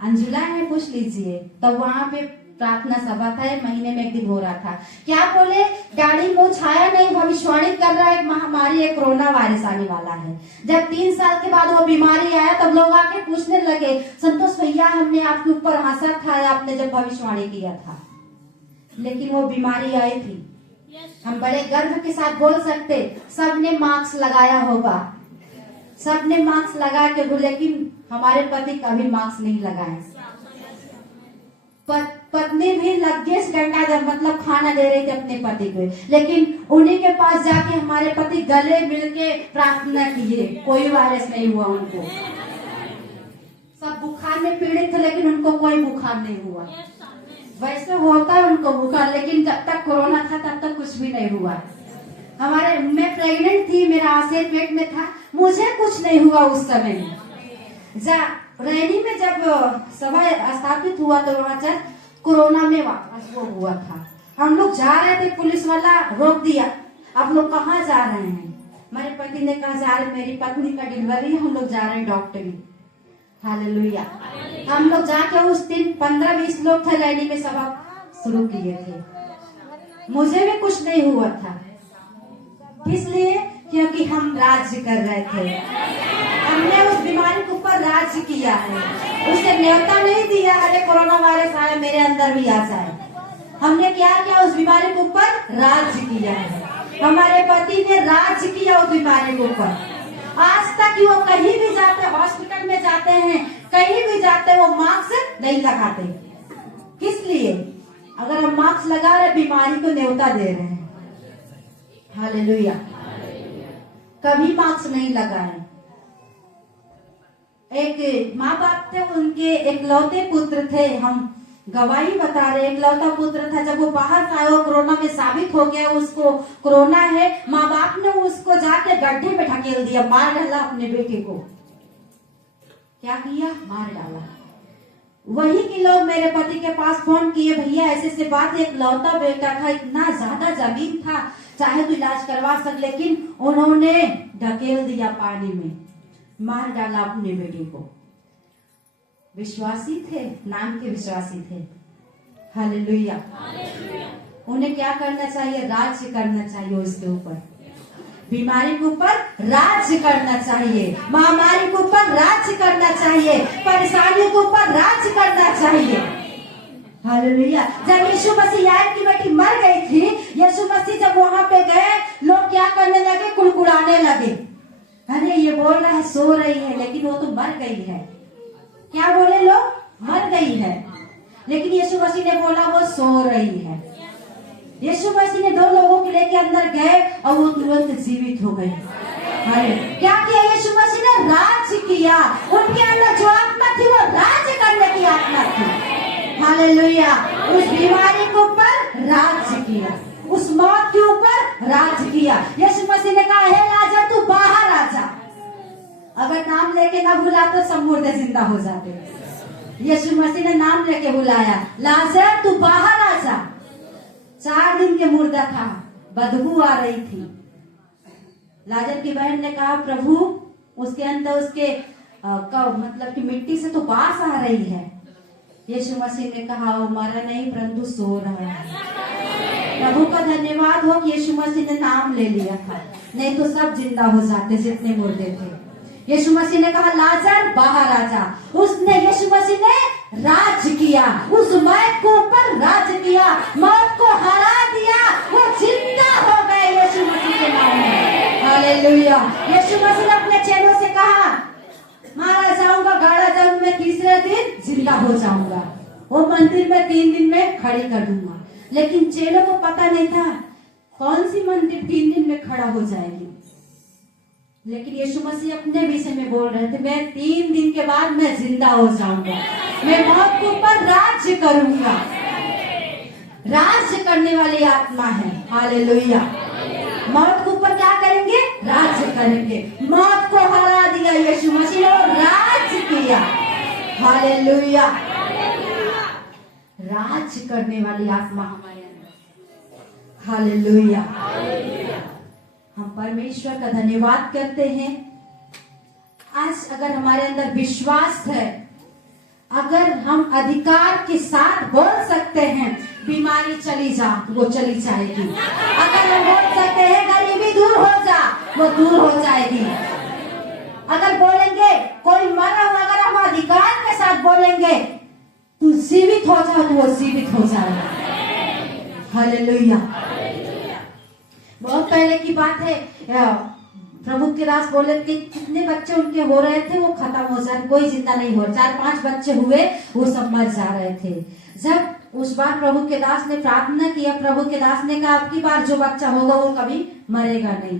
अंजुला है, पूछ लीजिए। तो वहां पे प्रार्थना सभा था, महीने में एक दिन हो रहा था। क्या बोले, गाड़ी मुंह छाया नहीं, भविष्यवाणी कर रहा है, एक महामारी है, कोरोना वायरस आने वाला है। जब 3 साल के बाद वो बीमारी आया तब लोग आके पूछने लगे, संतोष भैया हमने आपके ऊपर हंसा था आपने जब भविष्यवाणी किया था, लेकिन वो बीमारी आई थी। हम बड़े गर्व के साथ बोल सकते, सबने मास्क लगाया होगा, सबने मास्क लगा के, लेकिन हमारे पति कभी मास्क नहीं लगाए। पत्नी भी 20 घंटा जब मतलब खाना दे रही थी अपने पति को, लेकिन उन्हीं के पास जाके हमारे पति गले मिलके प्रार्थना किए, कोई वायरस नहीं हुआ उनको। सब बुखार में पीड़ित थे लेकिन उनको कोई बुखार नहीं हुआ। वैसे होता है उनको बुखार, लेकिन जब तक कोरोना था तब तक कुछ भी नहीं हुआ। मैं प्रेग्नेंट थी, मेरा आशय पेट में था, मुझे कुछ नहीं हुआ उस समय। रैनी में जब सभा स्थापित हुआ तो वहाँ से कोरोना में वापस वो हुआ था। हम लोग जा रहे थे, पुलिस वाला रोक दिया, आप लोग कहाँ जा रहे हैं? मेरे पति ने कहा जा रहे, मेरी पत्नी का डिलीवरी है, हम लोग जा रहे हैं डॉक्टरी। हालेलुया। हम लोग जाके उस दिन 15-20 लोग थे, रैली में सभा शुरू किए थे। मुझे भी कुछ नहीं हुआ था, इसलिए क्योंकि हम राज्य कर रहे थे। हमने उस बीमारी के ऊपर राज्य किया है, उसे न्योता नहीं दिया अरे कोरोना वायरस आया मेरे अंदर भी आ जाए। हमने क्या किया, उस बीमारी के ऊपर राज्य किया है। हमारे पति ने राज्य किया उस बीमारी के ऊपर। आज तक वो कहीं भी जाते, हॉस्पिटल में जाते हैं, कहीं भी जाते हैं, वो मास्क नहीं लगाते। किस लिए? अगर हम मास्क लगा रहे, बीमारी को न्योता दे रहे हैं। हालेलुया। कभी मास्क नहीं लगाए। एक माँ बाप थे, उनके एकलौते पुत्र थे, हम गवाही बता रहे, एकलौता पुत्र था। जब वो बाहर से आया, कोरोना में साबित हो गया उसको कोरोना है, माँ बाप ने उसको जाके गड्ढे में ढकेल दिया, मार डाला अपने बेटे को। क्या किया? मार डाला। वही के लोग मेरे पति के पास फोन किए, भैया ऐसे से बात, एक लौता बेटा था, इतना ज्यादा जमीन था, चाहे तो इलाज करवा सक, लेकिन उन्होंने ढकेल दिया पानी में, मार डाला अपने बेटे को। विश्वासी थे, नाम के विश्वासी थे। हालेलुया। उन्हें क्या करना चाहिए? राज्य करना चाहिए उसके ऊपर, बीमारी के ऊपर राज्य करना चाहिए, महामारी के ऊपर राज्य करना चाहिए, परेशानियों के ऊपर राज्य करना चाहिए। हालेलुया। जब यीशु मसीह यार की बेटी मर गई थी, यीशु मसीह जब वहां पे गए, लोग क्या करने लगे? कुड़कुड़ाने लगे, अरे ये बोल रहा है सो रही है, लेकिन वो तो मर गई है। क्या बोले लोग? मर गई है। लेकिन यीशु मसीह ने बोला वो सो रही है। यीशु मसीह ने 2 लोगों को लेके अंदर गए और वो तुरंत जीवित हो गए। अरे क्या किया यीशु मसीह ने? राज्य किया। उनके अंदर जो आत्मा थी वो राज्य करने की आत्मा थी। हालेलुया। उस बीमारी के ऊपर राज्य किया, उस मौत के ऊपर राज्य किया। यीशु मसीह ने कहा, हे लाजर तू बाहर आ जा। अगर नाम लेके ना बुला तो सब मुर्दे जिंदा हो जाते। यीशु मसीह ने नाम लेके बुलाया, लाजर तू बाहर आ जा। 4 दिन के मुर्दा था, बदबू आ रही थी। लाजर की बहन ने कहा, प्रभु उसके अंदर उसके मतलब कि मिट्टी से तो बास आ रही है। यीशु मसीह ने कहा, वो मरा नहीं परंतु सो रहा है। प्रभु का धन्यवाद हो कि यीशु मसीह ने नाम ले लिया था, नहीं तो सब जिंदा हो जाते जितने मुर्दे थे। यीशु मसीह ने कहा, लाजर बाहर आ जा। उसने, यीशु मसीह ने राज्य किया, उस मौत को ऊपर राज्य किया, मौत को हरा दिया, वो जिंदा हो गए यीशु मसीह के नाम में। हालेलुया। यीशु मसीह ने अपने चेलों से कहा, मारा जाऊंगा, गाड़ा जाऊंगा, मैं तीसरे दिन जिंदा हो जाऊंगा, वो मंदिर में 3 दिन में खड़ी कर दूंगा। लेकिन चेलों को पता नहीं था कौन सी मंदिर 3 दिन में खड़ा हो जाएगी। लेकिन यीशु मसीह अपने विषय में बोल रहे थे, मैं 3 दिन के बाद मैं जिंदा हो जाऊंगा, मैं मौत के ऊपर राज्य करूंगा। राज्य करने वाली आत्मा है। हालेलुया। मौत के ऊपर क्या करेंगे? राज्य करेंगे। मौत को हरा दिया यीशु मसीह ने और राज्य किया। हालेलुया। राज्य करने वाली आत्मा हमारे अंदर। हालेलुया। हम परमेश्वर का धन्यवाद करते हैं। आज अगर हमारे अंदर विश्वास है, अगर हम अधिकार के साथ बोल सकते सकते हैं बीमारी चली जा, वो चली जाएगी। अगर हम बोल सकते हैं गरीबी दूर हो जा, वो दूर हो जाएगी। अगर बोलेंगे कोई मरा हुआ, अगर हम अधिकार के साथ बोलेंगे तू जीवित हो जा, तो वो जीवित हो जाएगा। हालेलुया। बहुत पहले की बात है, प्रभु के दास बोले कि कितने बच्चे उनके हो रहे थे वो खत्म हो जाए, कोई जिंदा नहीं हो। 4-5 बच्चे हुए, वो सब मर जा रहे थे। जब उस बार प्रभु के दास ने प्रार्थना किया, प्रभु के दास ने कहा अब की बार जो बच्चा होगा वो कभी मरेगा नहीं,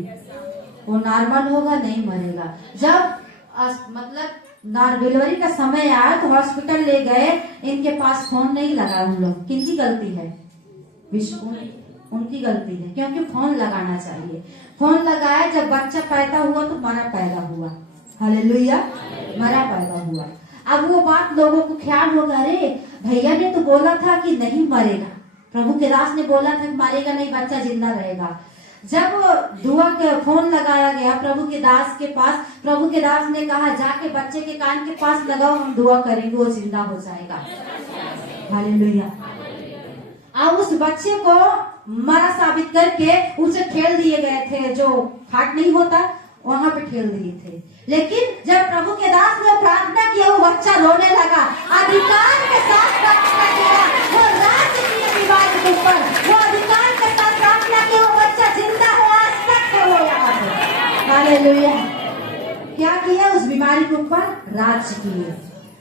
वो नॉर्मल होगा, नहीं मरेगा। जब मतलब डिलीवरी का समय आया तो हॉस्पिटल ले गए, इनके पास फोन नहीं लगा। उन लोग किनकी गलती है? उनकी गलती है, क्योंकि फोन लगाना चाहिए। फोन लगाया, जब बच्चा पैदा हुआ तो मरा पैदा हुआ। हालेलुया, मरा पैदा हुआ। अब वो बात लोगों को ख्याल होगा, अरे भैया ने तो बोला था कि नहीं मरेगा, प्रभु के दास ने बोला था कि मरेगा नहीं, बच्चा जिंदा रहेगा। जब दुआ के फोन लगाया गया प्रभु के दास के पास, प्रभु के दास ने कहा जाके बच्चे के कान के पास लगाओ, हम दुआ करेंगे, वो जिंदा हो जाएगा। हालेलुया। अब उस बच्चे को मरा साबित करके उसे ठेल दिए गए थे, जो खाट नहीं होता वहां पे ठेल दिए थे। लेकिन जब प्रभु के दास ने प्रार्थना किया, वो बच्चा रोने लगा, अधिकार के साथ प्रार्थना किया, वो राज्य की बीमारी के ऊपर, वो अधिकार के साथ प्रार्थना किया, वो बच्चा जिंदा है, आज तक है वो यहाँ पे। हालेलुया। क्या किया? उस बीमारी के ऊपर राज्य किए।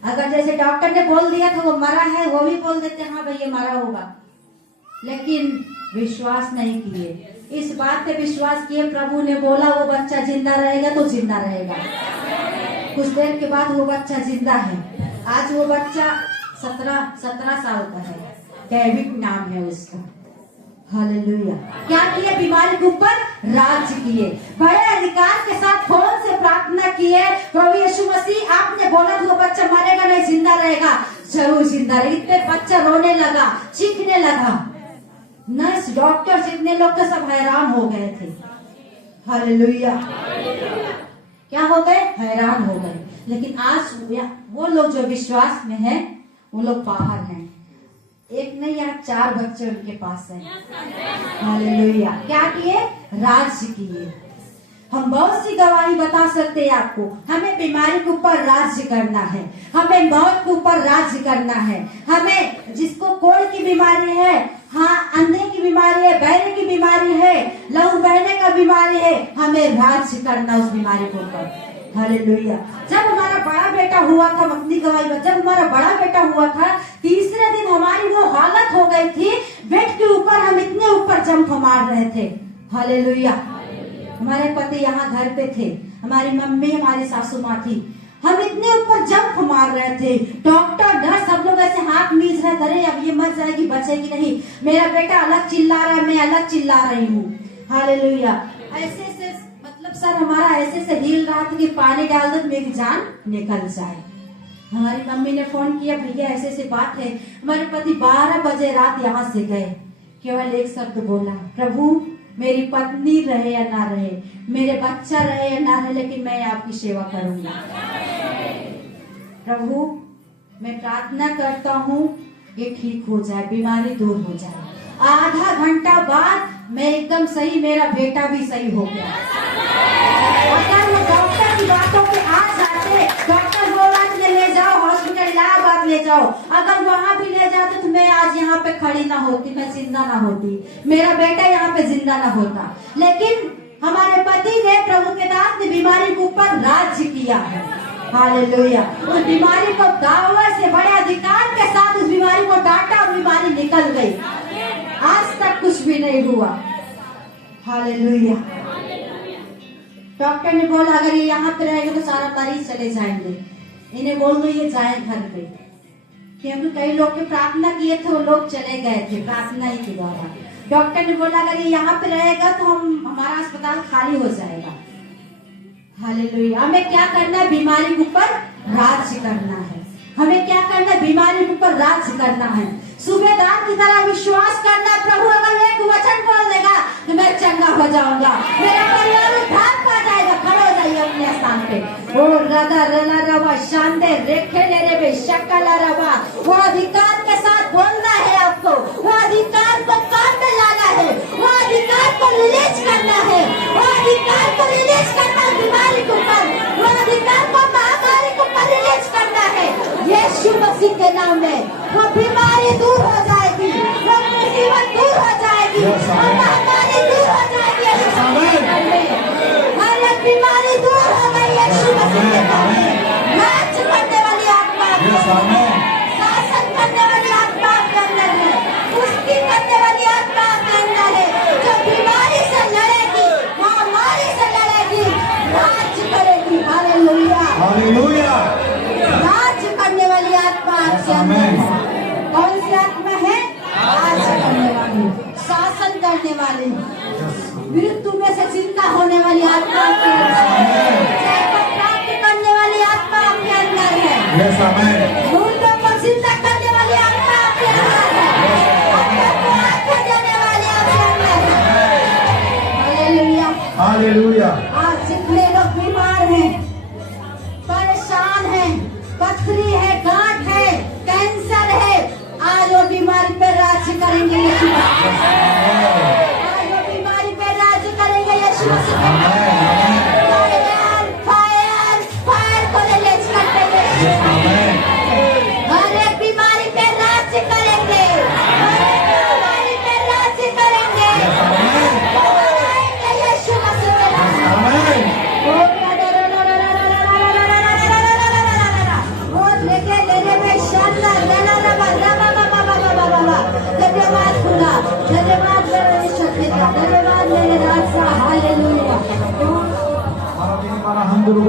अगर जैसे डॉक्टर ने बोल दिया था वो मरा है, वो भी बोल देते हाँ भाई ये मरा होगा, लेकिन विश्वास नहीं किए। इस बात पे विश्वास किए, प्रभु ने बोला वो बच्चा जिंदा रहेगा तो जिंदा रहेगा। कुछ देर के बाद वो बच्चा जिंदा है। आज वो बच्चा 17 साल का है, डेविड नाम है उसका। हालेलुया। क्या किए? बीमारी के ऊपर राज्य किए, बड़े अधिकार के साथ फोन से प्रार्थना किए, प्रभु यीशु मसीह आपने बोला वो बच्चा मरेगा नहीं, जिंदा रहेगा, जरूर जिंदा रहेगा। इतने बच्चा रोने लगा, चीखने लगा। नर्स, डॉक्टर, जितने लोग थे सब हैरान हो गए थे। हालेलुया। क्या हो गए? हैरान हो गए। लेकिन आज वो लोग जो विश्वास में हैं, वो लोग बाहर हैं। एक नहीं या 4 बच्चे उनके पास हैं। हालेलुया। क्या किए? राज्य किए। हम बहुत सी गवाही बता सकते हैं आपको। हमें बीमारी के ऊपर राज्य करना है, हमें मौत के ऊपर राज्य करना है। हमें जिसको कोढ़ की बीमारी है, हाँ अंधे की बीमारी है, बहरे की बीमारी है, लहू बहने का बीमारी है, हमें राज्य करना उस बीमारी के ऊपर। हालेलुया। जब हमारा बड़ा बेटा हुआ था, अपनी गवाही, जब हमारा बड़ा बेटा हुआ था, तीसरे दिन हमारी वो हालत हो गई थी, बेड के ऊपर हम इतने ऊपर जंप मार रहे थे। हालेलुया। हमारे पति यहाँ घर पे थे, हमारी मम्मी, हमारी सासू माँ थी, हम इतने ऊपर जंप मार रहे थे। डॉक्टर, नर्स, सब लोग ऐसे हाथ मीच रहे, अरे अब ये मर जाएगी, बचेगी नहीं। मेरा बेटा अलग चिल्ला रहा है, मैं अलग चिल्ला रही हूँ। हालेलुया। ऐसे से मतलब सर हमारा ऐसे से हिल रहा था कि पानी डाल दो तो मेरी जान निकल जाए। हमारी मम्मी ने फोन किया, भैया ऐसे ऐसे बात है। हमारे पति 12 बजे रात यहाँ से गए, केवल एक शब्द बोला, प्रभु मेरी पत्नी रहे या ना रहे, मेरे बच्चा रहे या ना रहे, लेकिन मैं आपकी सेवा करूंगा। प्रभु मैं प्रार्थना करता हूँ ये ठीक हो जाए, बीमारी दूर हो जाए। आधा घंटा बाद मैं एकदम सही, मेरा बेटा भी सही हो गया। अगर वो डॉक्टर की बातों पे आ जाते, डॉक्टर बोला कि ले जाओ हॉस्पिटल इलाहाबाद ले जाओ, अगर वहां भी ले जाते तो मैं आज यहाँ पे खड़ी ना होती, मैं जिंदा ना होती, मेरा बेटा यहाँ पे जिंदा ना होता। लेकिन हमारे पति ने, प्रभु के दास ने बीमारी के ऊपर राज्य किया है। हालेलुया। उस बीमारी को दावा से, बड़े अधिकार के साथ उस बीमारी को डांटा, बीमारी निकल गई, आज तक कुछ भी नहीं हुआ। हालेलुया। डॉक्टर ने बोला अगर ये यहाँ पे रहेगा तो सारा मरीज चले जाएंगे, इन्हें बोल दो ये जाए घर पे, क्योंकि कई लोग के प्रार्थना किए थे, वो लोग चले गए थे प्रार्थना ही के द्वारा। डॉक्टर ने बोला अगर ये यहाँ पे रहेगा तो हमारा अस्पताल खाली हो जाएगा। हालेलुया। हमें क्या करना है? बीमारी के ऊपर राज्य करना है। हमें क्या करना है? बीमारी के ऊपर राज्य करना है। सूबेदार की तरह विश्वास करना, प्रभु अगर एक वचन बोल देगा तो मैं चंगा हो जाऊंगा, मेरा परिवार उद्धार पा जाएगा। खड़े हो जाइए अपने स्थान पे। ओ रदा रला रवा शांते रेखे ले रे बे शकला रवा, वो अधिकार के साथ बोलना है आपको। मसीह के नाम में वो बीमारी दूर हो जाएगी, वो मुसीबत दूर हो जाएगी, वो महामारी दूर हो जाएगी यीशु मसीह के नाम में। हर एक बीमारी दूर हो गई यीशु मसीह के नाम में। राज करने वाली आत्मा आपके अंदर है, शासन करने वाली आत्मा आपके अंदर है, कुश्ती करने वाली आत्मा आपके अंदर है, जो बीमारी से लड़ेगी, महामारी से लड़ेगी, राज करेगी। Hallelujah, hallelujah. राज करने वाली आत्मा आपके अंदर है। कौन सी आत्मा है? राज करने वाली, शासन करने वाली, मृत्यु में से चिंता होने वाली आत्मा आपके अंदर है, जय को प्राप्त करने वाली आत्मा आपके अंदर है, यस आमेन। मुर्दों को जिंदा करने वाली आत्मा आपके अंदर है, अंधों को आंखें देने वाली आपके अंदर है। हालेलुया। हालेलुया। आज जितने लोग बीमार हैं, परेशान हैं, पथरी है, गांठ है, कैंसर है, आज वो बीमारी पे राज करेंगे यीशु मसीह। आज वो बीमारी पे राज करेंगे यीशु मसीह के नाम में। फायर, फायर, फायर को रिलीज करते हैं यीशु मसीह। हर एक बीमारी पे राज करेंगे, हर एक बीमारी पे राज करेंगे, बनाएंगे यीशु मसीह के नाम में। आमेन। धन्यवाद मेरे राजा। हालेलुया। हम गुरु